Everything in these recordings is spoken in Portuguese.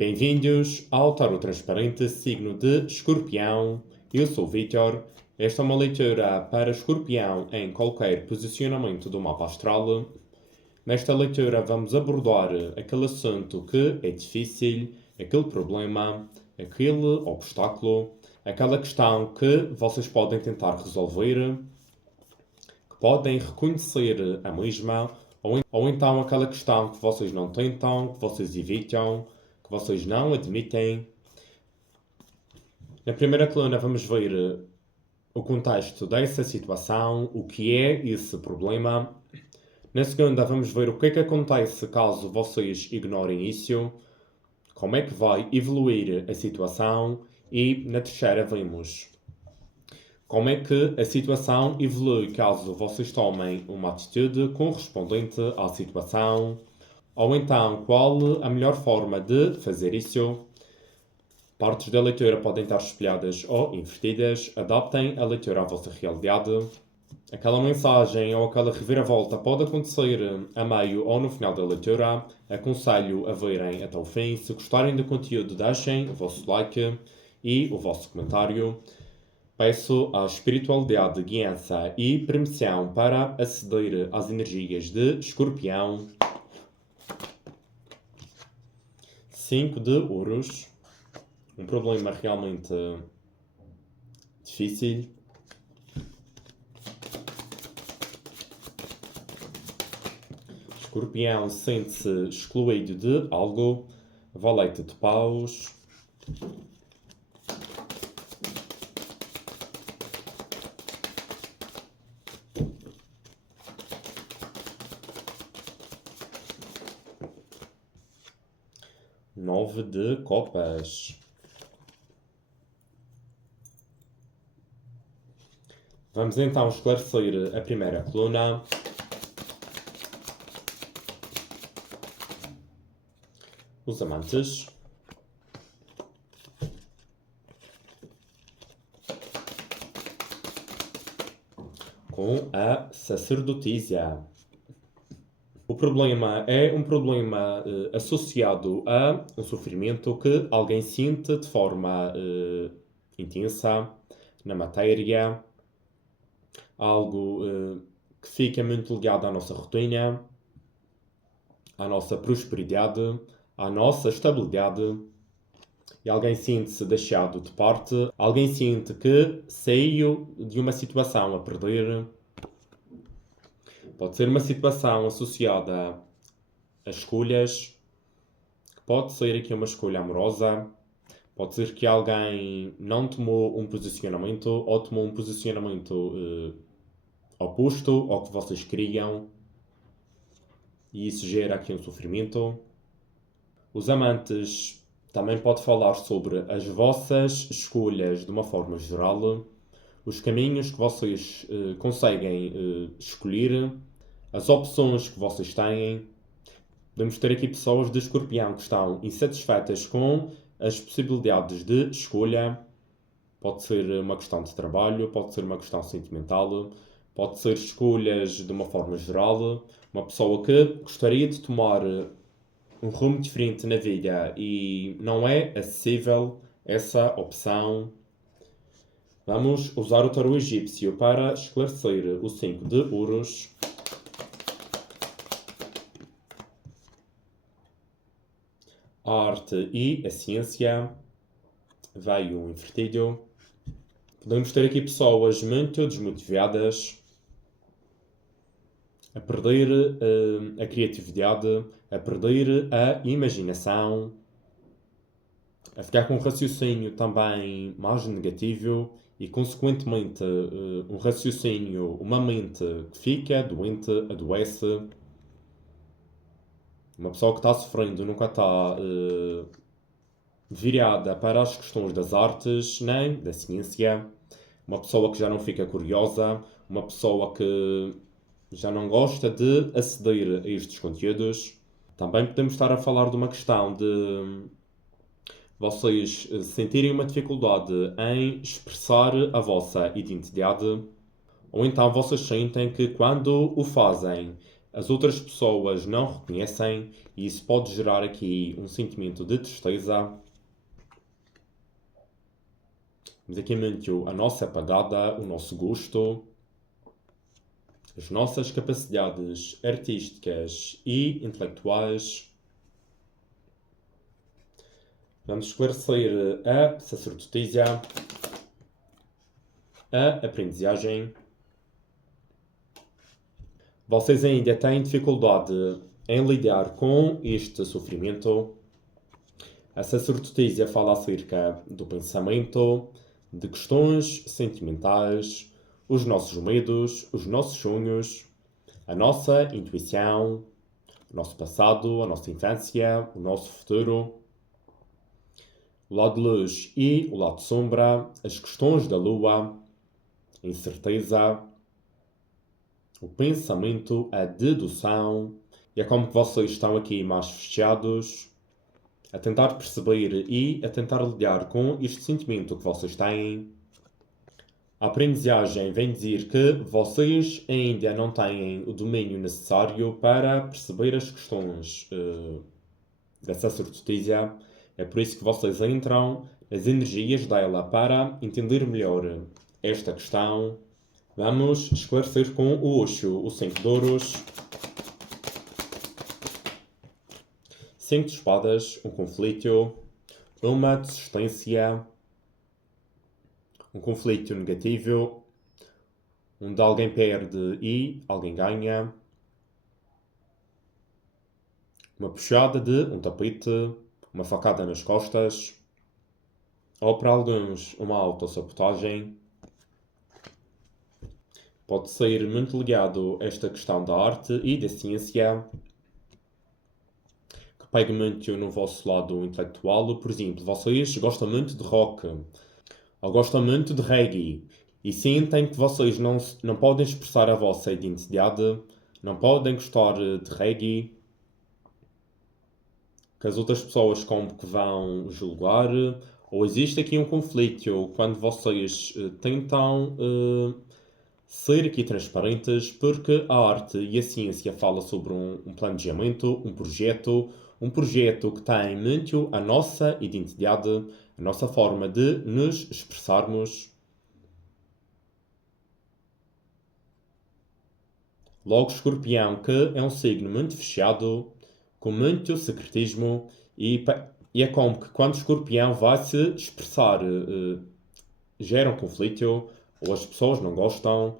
Bem-vindos ao Tarot Transparente, signo de Escorpião. Eu sou o Vítor. Esta é uma leitura para Escorpião em qualquer posicionamento do mapa astral. Nesta leitura vamos abordar aquele assunto que é difícil, aquele problema, aquele obstáculo, aquela questão que vocês podem tentar resolver, que podem reconhecer a mesma, ou então aquela questão que vocês não tentam, que vocês evitam, que vocês não admitem. Na primeira coluna vamos ver o contexto dessa situação, o que é esse problema. Na segunda vamos ver o que é que acontece caso vocês ignorem isso, como é que vai evoluir a situação, e na terceira vemos como é que a situação evolui caso vocês tomem uma atitude correspondente à situação, ou então qual a melhor forma de fazer isso. Partes da leitura podem estar espelhadas ou invertidas, adaptem a leitura à vossa realidade. Aquela mensagem ou aquela reviravolta pode acontecer a meio ou no final da leitura. Aconselho a verem até o fim. Se gostarem do conteúdo, deixem o vosso like e o vosso comentário. Peço a espiritualidade, guiança e permissão para aceder às energias de Escorpião. 5 de ouros. Um problema realmente difícil. Escorpião sente-se excluído de algo. Valete de paus. Nove de copas. Vamos então esclarecer a primeira coluna. Os amantes. Com a sacerdotisa. O problema é um problema associado a um sofrimento que alguém sente de forma intensa na matéria, algo que fica muito ligado à nossa rotina, à nossa prosperidade, à nossa estabilidade, e alguém sente-se deixado de parte, alguém sente que saiu de uma situação a perder. Pode ser uma situação associada a escolhas, que pode ser aqui uma escolha amorosa, pode ser que alguém não tomou um posicionamento ou tomou um posicionamento oposto ao que vocês queriam, e isso gera aqui um sofrimento. Os amantes também pode falar sobre as vossas escolhas de uma forma geral, os caminhos que vocês conseguem escolher, as opções que vocês têm. Podemos ter aqui pessoas de Escorpião que estão insatisfeitas com as possibilidades de escolha. Pode ser uma questão de trabalho, pode ser uma questão sentimental, pode ser escolhas de uma forma geral. Uma pessoa que gostaria de tomar um rumo diferente na vida e não é acessível essa opção. Vamos usar o tarô egípcio para esclarecer o 5 de ouros. A arte e a ciência. Veio um invertido. Podemos ter aqui pessoas muito desmotivadas, a perder a criatividade, a perder a imaginação, a ficar com um raciocínio também mais negativo e, consequentemente, um raciocínio, uma mente que fica doente, adoece. Uma pessoa que está sofrendo nunca está virada para as questões das artes nem da ciência. Uma pessoa que já não fica curiosa, uma pessoa que já não gosta de aceder a estes conteúdos. Também podemos estar a falar de uma questão de vocês sentirem uma dificuldade em expressar a vossa identidade, ou então vocês sentem que quando o fazem as outras pessoas não reconhecem e isso pode gerar aqui um sentimento de tristeza. Temos aqui muito a nossa pegada, o nosso gosto, as nossas capacidades artísticas e intelectuais. Vamos esclarecer a sacerdotisa, a aprendizagem. Vocês ainda têm dificuldade em lidar com este sofrimento. A sacerdotisa fala acerca do pensamento, de questões sentimentais, os nossos medos, os nossos sonhos, a nossa intuição, o nosso passado, a nossa infância, o nosso futuro, o lado de luz e o lado de sombra, as questões da lua, a incerteza, o pensamento, a dedução, e é como que vocês estão aqui mais fechados, a tentar perceber e a tentar lidar com este sentimento que vocês têm. A aprendizagem vem dizer que vocês ainda não têm o domínio necessário para perceber as questões da sacerdotisa. É por isso que vocês entram nas energias dela para entender melhor esta questão. Vamos esclarecer com o Osho, o 5 de ouros, 5 de espadas, um conflito, uma desistência, um conflito negativo, onde alguém perde e alguém ganha, uma puxada de um tapete, uma facada nas costas, ou para alguns uma autossabotagem. Pode ser muito ligado a esta questão da arte e da ciência, que pega muito no vosso lado intelectual. Por exemplo, vocês gostam muito de rock, ou gostam muito de reggae, e sentem que vocês não podem expressar a vossa identidade, não podem gostar de reggae, que as outras pessoas como que vão julgar, ou existe aqui um conflito quando vocês tentam ser aqui transparentes, porque a arte e a ciência falam sobre um planejamento, um projeto que tem muito a nossa identidade, a nossa forma de nos expressarmos. Logo, Escorpião, que é um signo muito fechado, com muito secretismo, e é como que quando o Escorpião vai se expressar, gera um conflito, ou as pessoas não gostam,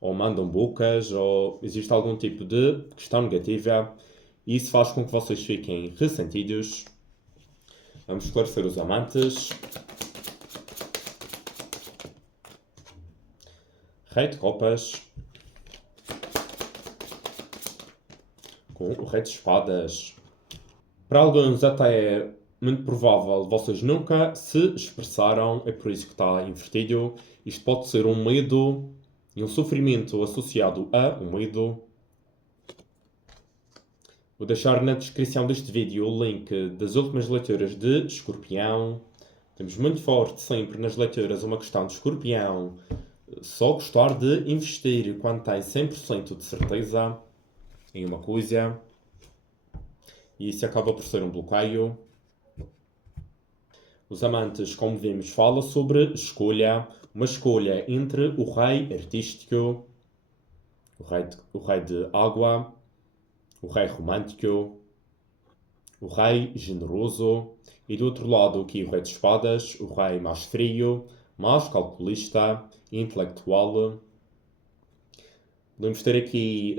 ou mandam bocas, ou existe algum tipo de questão negativa, e isso faz com que vocês fiquem ressentidos. Vamos esclarecer os amantes. Rei de copas, com o rei de espadas. Para alguns até é muito provável vocês nunca se expressaram, é por isso que está invertido. Isto pode ser um medo e um sofrimento associado a um medo. Vou deixar na descrição deste vídeo o link das últimas leituras de Escorpião. Temos muito forte sempre nas leituras uma questão de Escorpião. Só gostar de investir quando tem 100% de certeza em uma coisa. E isso acaba por ser um bloqueio. Os amantes, como vimos, falam sobre escolha. Uma escolha entre o rei artístico, o rei de água, o rei romântico, o rei generoso, e do outro lado aqui o rei de espadas, o rei mais frio, mais calculista e intelectual. Podemos ter aqui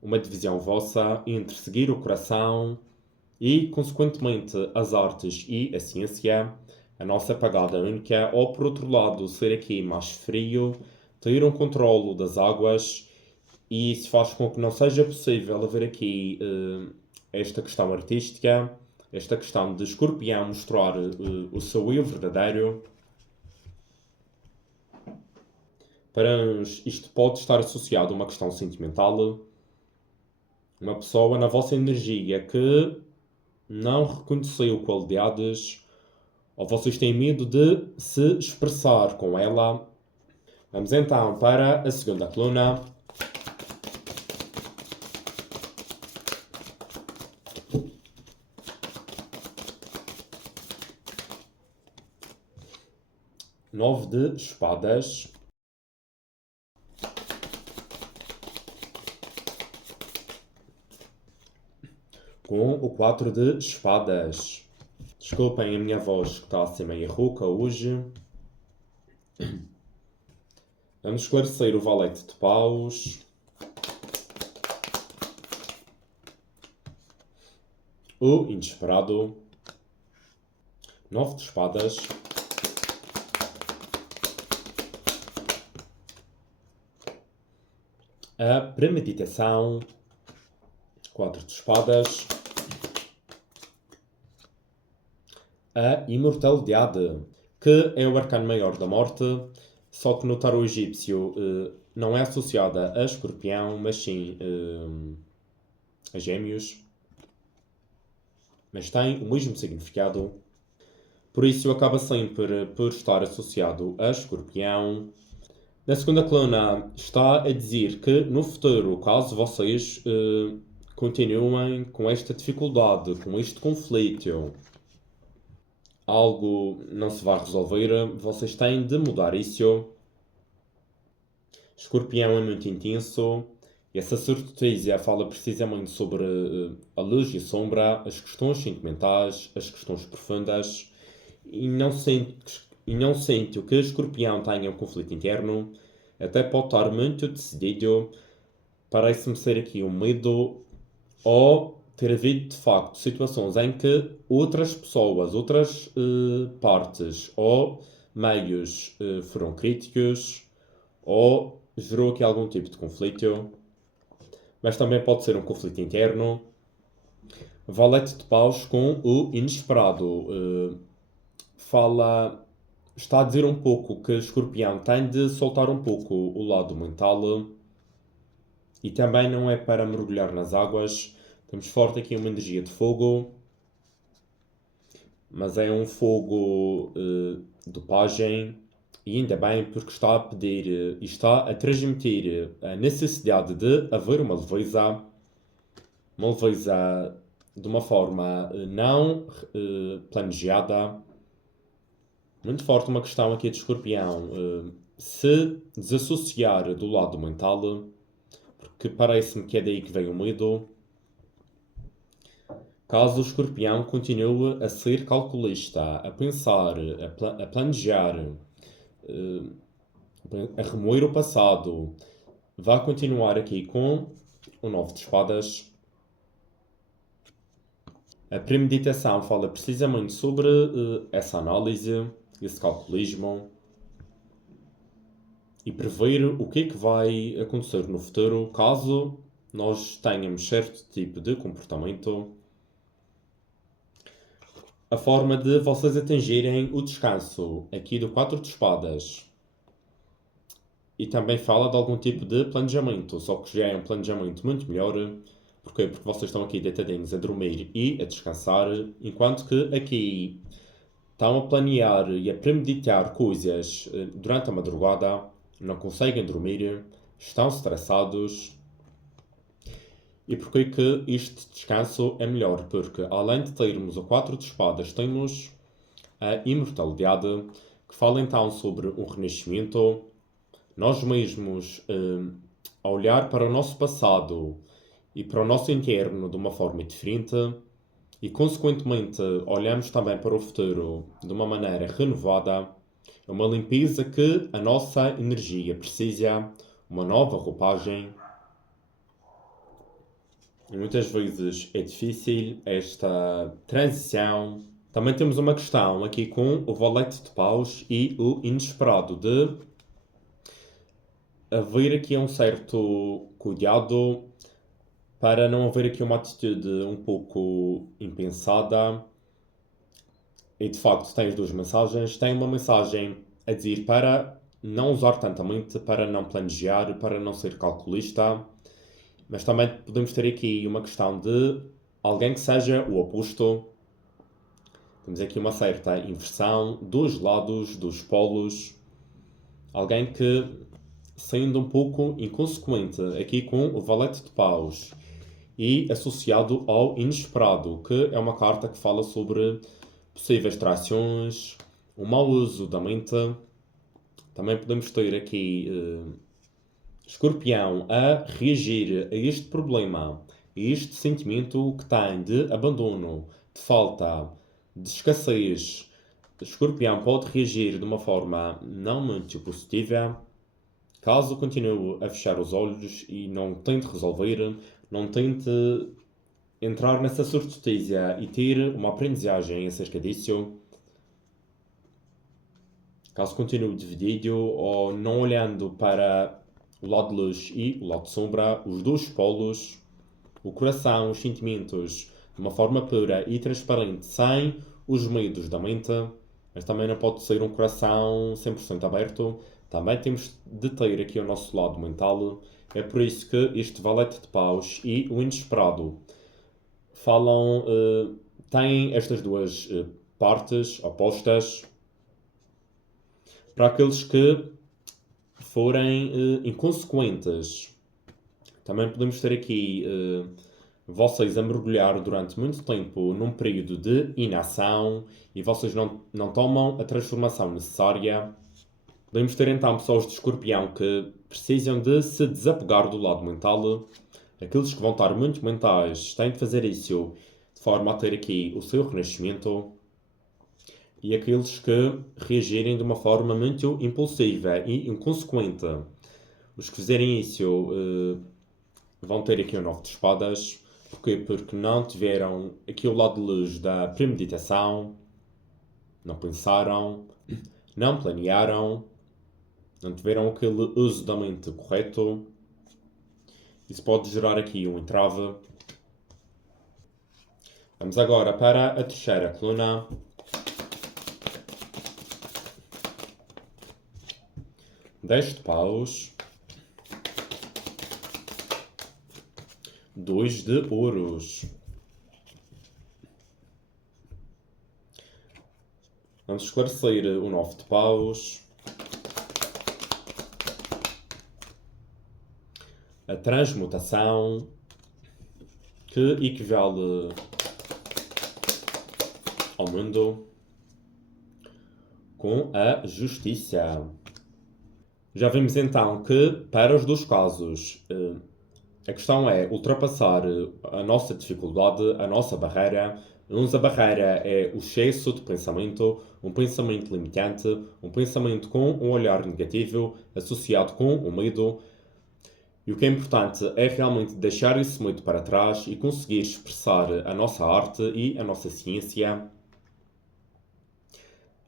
uma divisão vossa entre seguir o coração e, consequentemente, as artes e a ciência, a nossa pegada única, ou por outro lado, ser aqui mais frio, ter um controlo das águas, e isso faz com que não seja possível haver aqui esta questão artística, esta questão de Escorpião mostrar o seu eu verdadeiro. Para uns, isto pode estar associado a uma questão sentimental, uma pessoa na vossa energia que não reconheceu qualidades, ou vocês têm medo de se expressar com ela. Vamos então para a segunda coluna. 9 de espadas, com o 4 de espadas. Desculpem a minha voz que está assim meio rouca hoje. Vamos esclarecer o valete de paus, o inesperado, 9 de espadas, a premeditação, 4 de espadas, a imortalidade, que é o arcano maior da morte, só que no tarot egípcio não é associada a escorpião, mas sim a gêmeos, mas tem o mesmo significado. Por isso acaba sempre por estar associado a escorpião. Na segunda coluna está a dizer que no futuro, caso vocês continuem com esta dificuldade, com este conflito, algo não se vai resolver, vocês têm de mudar isso. Escorpião é muito intenso e a sacerdotisa fala precisamente sobre a luz e a sombra, as questões sentimentais, as questões profundas, e não sente que Escorpião tenha um conflito interno, até pode estar muito decidido. Parece-me ser aqui um medo ou ter havido de facto situações em que outras pessoas, outras partes ou meios foram críticos ou gerou aqui algum tipo de conflito, mas também pode ser um conflito interno. Valete de paus com o inesperado. Está a dizer um pouco que Escorpião tem de soltar um pouco o lado mental e também não é para mergulhar nas águas. Temos forte aqui uma energia de fogo, mas é um fogo de pagem, e ainda bem porque está a pedir e está a transmitir a necessidade de haver uma leveza de uma forma não planejada. Muito forte uma questão aqui de Escorpião. Se desassociar do lado mental, porque parece-me que é daí que vem o medo. Caso o Escorpião continue a ser calculista, a pensar, a planejar, a remoer o passado, vai continuar aqui com o 9 de espadas. A premeditação fala precisamente sobre essa análise, esse calculismo e prever o que é que vai acontecer no futuro caso nós tenhamos certo tipo de comportamento. A forma de vocês atingirem o descanso aqui do 4 de espadas. E também fala de algum tipo de planejamento, só que já é um planejamento muito melhor. Porquê? Porque vocês estão aqui deitadinhos a dormir e a descansar, enquanto que aqui estão a planear e a premeditar coisas durante a madrugada, não conseguem dormir, estão estressados. E porquê que este descanso é melhor? Porque além de termos o 4 de espadas, temos a imortalidade, que fala então sobre um renascimento. Nós mesmos, a olhar para o nosso passado e para o nosso interno de uma forma diferente, e consequentemente olhamos também para o futuro de uma maneira renovada, é uma limpeza que a nossa energia precisa, uma nova roupagem. E muitas vezes é difícil esta transição. Também temos uma questão aqui com o valete de paus e o inesperado, de haver aqui um certo cuidado para não haver aqui uma atitude um pouco impensada. E de facto tem as duas mensagens. Tem uma mensagem a dizer para não usar tanta mente, para não planejar, para não ser calculista. Mas também podemos ter aqui uma questão de alguém que seja o oposto. Temos aqui uma certa inversão dos lados, dos polos. Alguém que, sendo um pouco inconsequente, aqui com o valete de paus e associado ao inesperado, que é uma carta que fala sobre possíveis traições, o mau uso da mente. Também podemos ter aqui Escorpião a reagir a este problema, a este sentimento que tem de abandono, de falta, de escassez. Escorpião pode reagir de uma forma não muito positiva caso continue a fechar os olhos e não tente resolver, não tente entrar nessa certeza e ter uma aprendizagem acerca disso. Caso continue dividido ou não olhando para o lado de luz e o lado de sombra, os dois polos, o coração, os sentimentos, de uma forma pura e transparente, sem os medos da mente, mas também não pode ser um coração 100% aberto. Também temos de ter aqui o nosso lado mental. É por isso que este valete de paus e o inesperado falam, têm estas duas partes opostas para aqueles que forem inconsequentes. Também podemos ter aqui vocês a mergulhar durante muito tempo num período de inação e vocês não tomam a transformação necessária. Podemos ter então pessoas de Escorpião que precisam de se desapegar do lado mental. Aqueles que vão estar muito mentais têm de fazer isso de forma a ter aqui o seu renascimento. E aqueles que reagirem de uma forma muito impulsiva e inconsequente. Os que fizerem isso vão ter aqui o 9 de espadas. Porquê? Porque não tiveram aqui o lado de luz da premeditação, não pensaram, não planearam, não tiveram aquele uso da mente correto. Isso pode gerar aqui um entrave. Vamos agora para a terceira coluna. 10 de paus, 2 de ouros. Vamos esclarecer o 9 de paus, a transmutação, que equivale ao mundo, com a justiça. Já vimos então que, para os dois casos, a questão é ultrapassar a nossa dificuldade, a nossa barreira. A barreira é o excesso de pensamento, um pensamento limitante, um pensamento com um olhar negativo, associado com o medo. E o que é importante é realmente deixar esse medo para trás e conseguir expressar a nossa arte e a nossa ciência.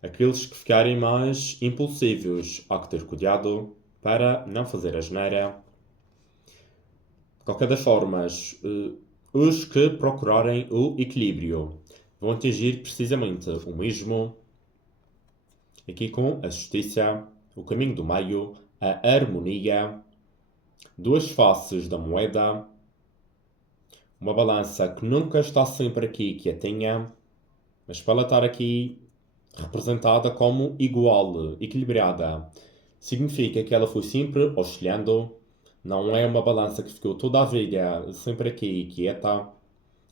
Aqueles que ficarem mais impulsivos, há que ter cuidado para não fazer asneira. De qualquer das formas, os que procurarem o equilíbrio vão atingir precisamente o mesmo. Aqui com a justiça, o caminho do meio, a harmonia, duas faces da moeda, uma balança que nunca está sempre aqui que a tenha, mas para ela estar aqui representada como igual, equilibrada, significa que ela foi sempre oscilando, não é uma balança que ficou toda a vida sempre aqui quieta,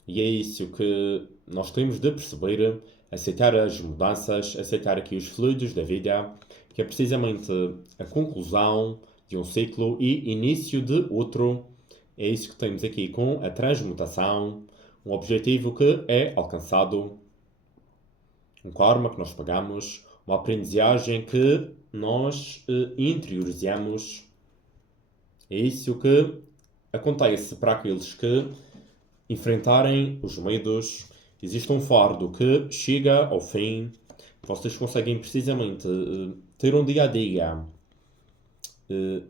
e é isso que nós temos de perceber, aceitar as mudanças, aceitar aqui os fluidos da vida, que é precisamente a conclusão de um ciclo e início de outro. É isso que temos aqui com a transmutação, um objetivo que é alcançado, um karma que nós pagamos, uma aprendizagem que nós interiorizamos. É isso que acontece para aqueles que enfrentarem os medos. Existe um fardo que chega ao fim. Vocês conseguem precisamente ter um dia-a-dia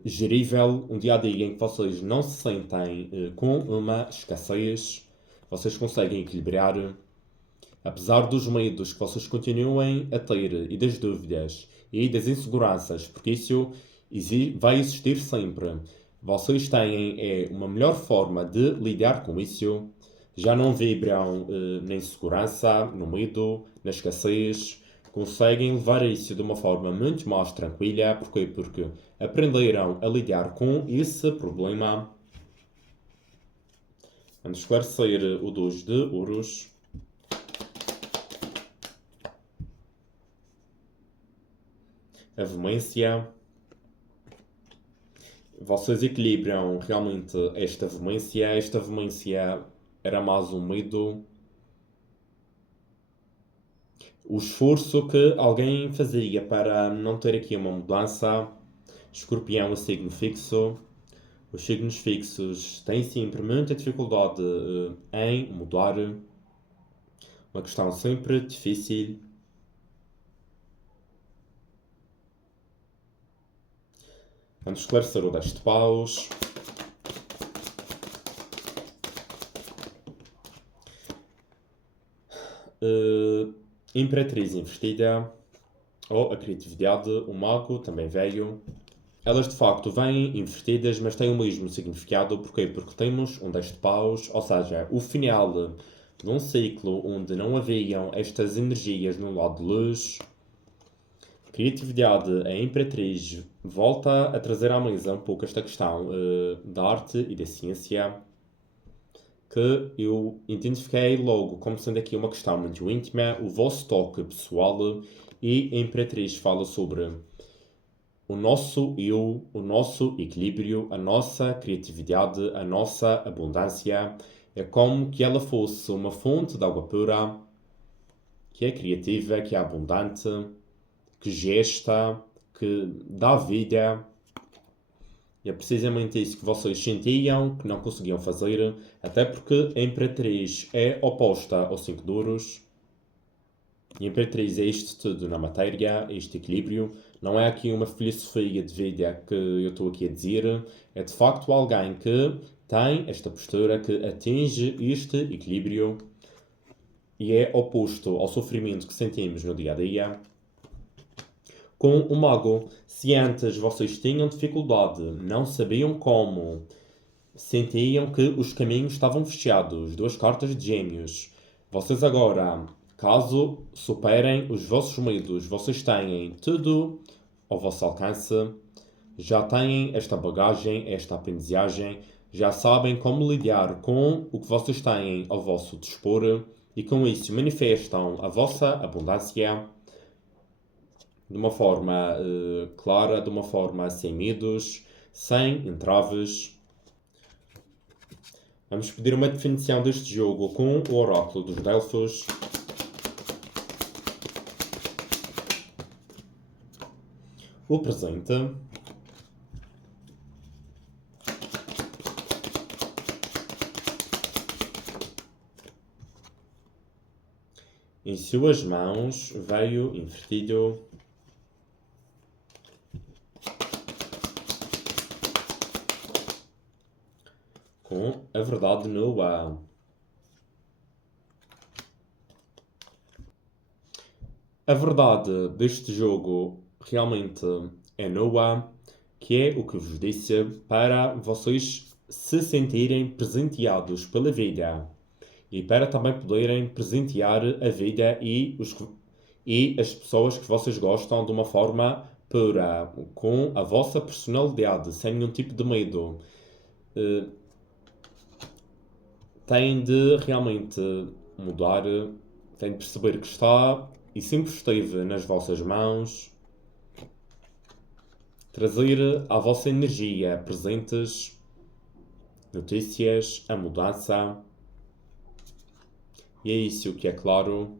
gerível, um dia-a-dia em que vocês não se sentem com uma escassez. Vocês conseguem equilibrar. Apesar dos medos que vocês continuem a ter e das dúvidas e das inseguranças, porque isso vai existir sempre. Vocês têm uma melhor forma de lidar com isso. Já não vibram na insegurança, no medo, na escassez. Conseguem levar isso de uma forma muito mais tranquila. Porquê? Porque aprenderam a lidar com esse problema. Vamos esclarecer o 2 de ouros. A veemência, vocês equilibram realmente esta veemência. Esta veemência era mais um medo, o esforço que alguém fazia para não ter aqui uma mudança. Escorpião é signo fixo. Os signos fixos têm sempre muita dificuldade em mudar. Uma questão sempre difícil. Vamos esclarecer o 10 de paus. Imperatriz invertida, ou a criatividade, o mago também veio. Elas de facto vêm invertidas, mas têm o mesmo significado. Porquê? Porque temos um 10 de paus, ou seja, o final de um ciclo onde não haviam estas energias no lado de luz. Criatividade, a Imperatriz volta a trazer à mesa um pouco esta questão da arte e da ciência, que eu identifiquei logo como sendo aqui uma questão muito íntima, o vosso toque pessoal, e a Imperatriz fala sobre o nosso eu, o nosso equilíbrio, a nossa criatividade, a nossa abundância. É como que ela fosse uma fonte de água pura, que é criativa, que é abundante, que gesta, que dá vida. E é precisamente isso que vocês sentiam, que não conseguiam fazer, até porque a Imperatriz é oposta ao 5 de ouros. E a Imperatriz é isto tudo na matéria, é este equilíbrio. Não é aqui uma filosofia de vida que eu estou aqui a dizer. É de facto alguém que tem esta postura, que atinge este equilíbrio e é oposto ao sofrimento que sentimos no dia a dia. Com o mago, se antes vocês tinham dificuldade, não sabiam como, sentiam que os caminhos estavam fechados, duas cartas de gêmeos, vocês agora, caso superem os vossos medos, vocês têm tudo ao vosso alcance, já têm esta bagagem, esta aprendizagem, já sabem como lidar com o que vocês têm ao vosso dispor e com isso manifestam a vossa abundância de uma forma clara, de uma forma sem medos, sem entraves. Vamos pedir uma definição deste jogo com o oráculo dos Delfos. O presente. Em suas mãos veio invertido. Com a verdade nua. A verdade deste jogo realmente é nua, que é o que vos disse, para vocês se sentirem presenteados pela vida e para também poderem presentear a vida e as pessoas que vocês gostam de uma forma pura, com a vossa personalidade, sem nenhum tipo de medo. Tem de realmente mudar, tem de perceber que está e sempre esteve nas vossas mãos, trazer à vossa energia presentes, notícias, a mudança. E é isso que é claro.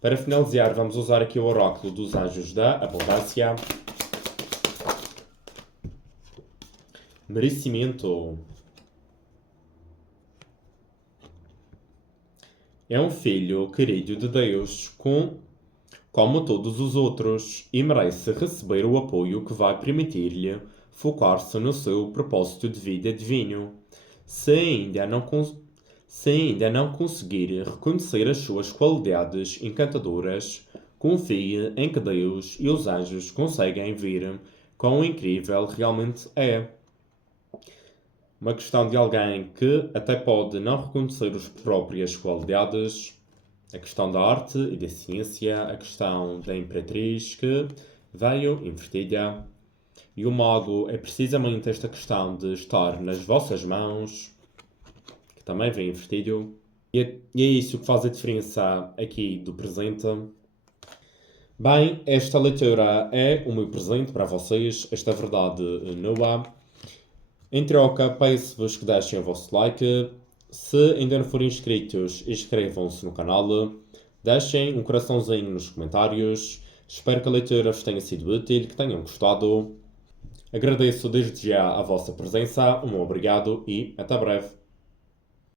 Para finalizar, vamos usar aqui o oráculo dos anjos da abundância. Merecimento. É um filho querido de Deus, como todos os outros, e merece receber o apoio que vai permitir-lhe focar-se no seu propósito de vida divino. Se ainda não conseguir reconhecer as suas qualidades encantadoras, confie em que Deus e os anjos conseguem ver quão incrível realmente é. Uma questão de alguém que até pode não reconhecer as próprias qualidades, a questão da arte e da ciência, a questão da Imperatriz que veio invertida, e o mago é precisamente esta questão de estar nas vossas mãos, que também vem invertido, e é isso que faz a diferença aqui do presente. Bem, esta leitura é o meu presente para vocês. Esta verdade não há. Em troca, peço-vos que deixem o vosso like. Se ainda não forem inscritos, inscrevam-se no canal. Deixem um coraçãozinho nos comentários. Espero que a leitura vos tenha sido útil, que tenham gostado. Agradeço desde já a vossa presença. Um obrigado e até breve.